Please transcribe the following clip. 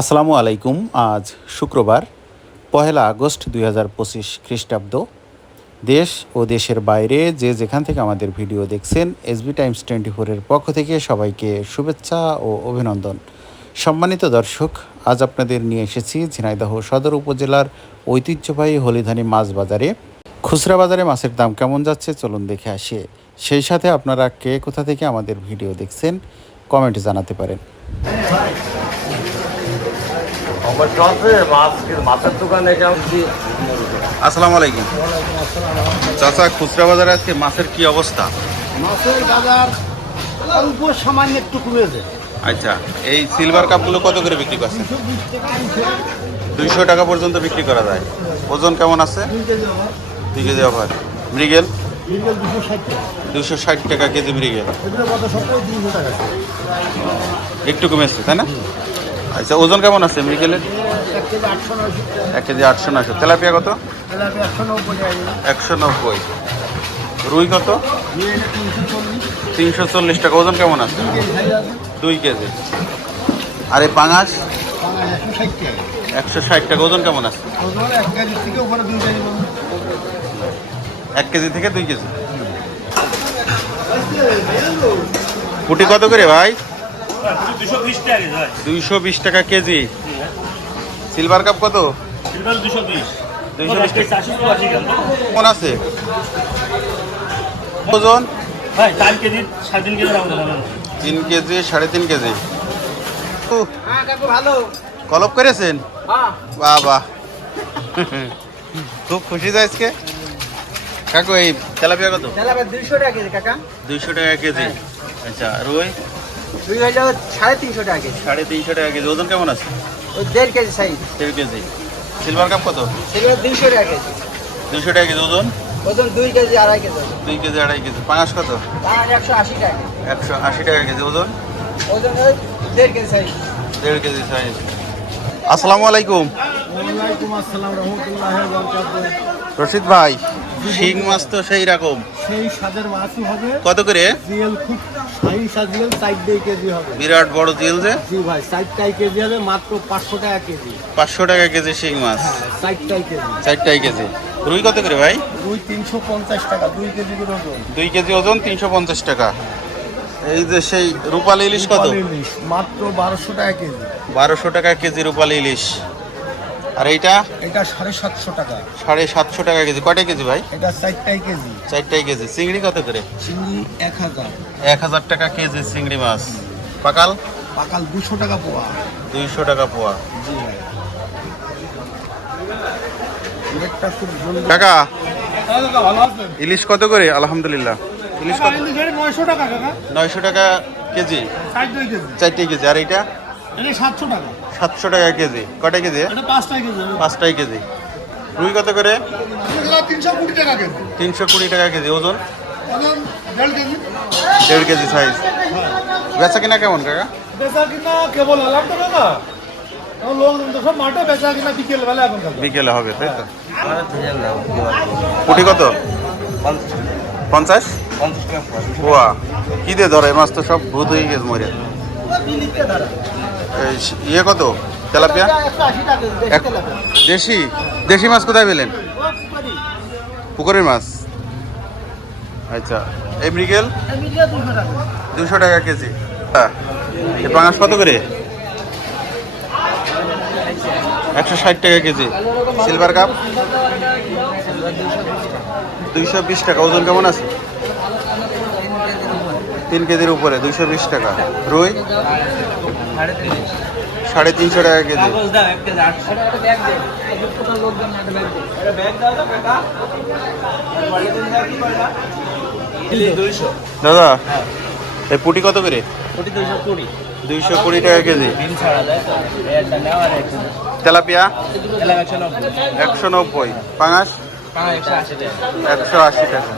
আসসালামু আলাইকুম। আজ শুক্রবার, পহেলা আগস্ট দুই হাজার পঁচিশ খ্রিস্টাব্দ। দেশ ও দেশের বাইরে যে যেখান থেকে আমাদের ভিডিও দেখছেন এসবি টাইমস টোয়েন্টি ফোরের পক্ষ থেকে সবাইকে শুভেচ্ছা ও অভিনন্দন। সম্মানিত দর্শক, আজ আপনাদের নিয়ে এসেছি ঝিনাইদহ সদর উপজেলার ঐতিহ্যবাহী হলিধানি মাছ বাজারে। খুচরা বাজারে মাছের দাম কেমন যাচ্ছে চলুন দেখে আসি। সেই সাথে আপনারা কে কোথা থেকে আমাদের ভিডিও দেখছেন, কমেন্টে জানাতে পারেন। আসসালামু আলাইকুম। চাচা খুচরা বাজারে আজকে মাছের কি অবস্থা? মাছের বাজার অল্প সামান্য একটু কমেছে। আচ্ছা এই সিলভার কাপগুলো কত করে বিক্রি করছে দুশো টাকা দুইশো টাকা পর্যন্ত বিক্রি করা যায়। ওজন কেমন আছে? দুই কেজি অফার মৃগেল? দুশো ষাট টাকা। কেজি মৃগেল। একটু কমেছে তাই না? আচ্ছা ওজন কেমন আছে মৃগেলের এক কেজি আটশো নয়শো। তেলাপিয়া কত? একশো নব্বই। রুই কত? তিনশো চল্লিশ টাকা। ওজন কেমন আছে? দুই কেজি। আর এই পাঙাশ? একশো ষাট টাকা। ওজন কেমন আছে? এক কেজি থেকে দুই কেজি। পুটি কত করে ভাই? দুইশো বিশ টাকা কেজি। সিলভার কাপ কত? কেমন আছে? ওজন? তিন কেজি তিন কেজি সাড়ে তিন কেজি। হ্যাঁ কলপ করেছেন? হ্যাঁ। বাহ বাহ খুব খুশি যায় আজকে। কাকু এই তেলাপিয়া কত? দুইশো টাকা কেজি কাকা। দুইশো টাকা কেজি। আচ্ছা রুই? দুই হাজার সাড়ে তিনশো টাকা কেজি। সাড়ে তিনশো টাকা কেজি। ওজন কেমন আছে? ওই দেড় কেজি সাইজ দেড় কেজি। সিলভার কাপ কত? সেগুলো দুইশো টাকা কেজি। দুইশো টাকা কেজি ওজন? ওজন দুই কেজি আড়াই কেজি দুই কেজি আড়াই কেজি। পাঁচ কত? একশো আশি টাকা কেজি। একশো আশি টাকা কেজি ওজন? ওজন দেড় কেজি সাইজ দেড় কেজি সাইজ আসসালামু আলাইকুম। ওয়ালাইকুম আসসালাম রহমতুল্লাহ রশিদ ভাই। শিং মাছ তো সেই রকম। সেই স্বাদের মাছই হবে। কত করে? জিএল খুব শাহি সাজিয়েল চার দেড় কেজি হবে। বিরাট বড় জিল যে? জি ভাই চারটাই কেজি হবে মাত্র পাঁচশো টাকা কেজি। পাঁচশো টাকা কেজি শিং মাছ। হ্যাঁ চারটাই কেজি। চারটাই কেজি। রুই কত করে ভাই? দুই তিনশো পঞ্চাশ টাকা দুই কেজি ওজন। দুই কেজি ওজন তিনশো পঞ্চাশ টাকা। এই যে সেই রূপালি ইলিশ কত? ইলিশ মাত্র বারোশো টাকা কেজি। বারোশো টাকা কেজি রূপালি ইলিশ। আর এইটা? এটা সাড়ে সাতশো টাকা। সাড়ে সাতশো টাকা কেজি। কয়টা কেজি ভাই? এটা চারটাই কেজি। চারটাই কেজি। চিংড়ি কত করে? চিংড়ি এক হাজার। এক হাজার টাকা কেজি চিংড়ি মাছ। পাকাল? পাকাল দুশো টাকা পোয়া। দুইশো টাকা পোয়া। জি কাকা? ইলিশ কত করে? আলহামদুলিল্লাহ। ইলিশ কত? নয়শো টাকা নয়শো টাকা কেজি। দুই কেজি। চারটাই কেজি। আর এইটা? এটা সাতশো টাকা। সাতশো টাকা কেজি। কয়টা কেজি? এটা পাঁচটাই কেজি। রুই কত করে? তিনশো কুড়ি টাকা কেজি। ওজন? ওজন দেড় কেজি। সাইজ বেচা কিনা কেমন কাকা? বেচা কিনা কেবল এলাম তো কাকা। এখন লোক তো সব মাঠে বেচা কিনা বিকেল হবে তাই তো? পুটি কত? পঞ্চাশ? ওয়া কি দিয়ে ধরে? মাছ তো সব ভূত হয়ে গেছে মরে। ইয়ে কত? তেলাপিয়া? দেশি? দেশি মাছ কোথায় পেলেন? পুকুরের মাছ। আচ্ছা এই মৃগেল? দুশো টাকা কেজি। পাঙাশ কত করে? একশো ষাট টাকা কেজি। Silver cup? দুইশো বিশ টাকা। ওজন কেমন আছে? তিন কেজির উপরে, দুইশো বিশ টাকা। রুই? সাড়ে তিনশো টাকা কেজি। দাদা এই পুটি কত করে? দুইশো কুড়ি টাকা কেজি। তেলাপিয়া? একশো নব্বই। পাঙাশ? একশো আশি টাকা।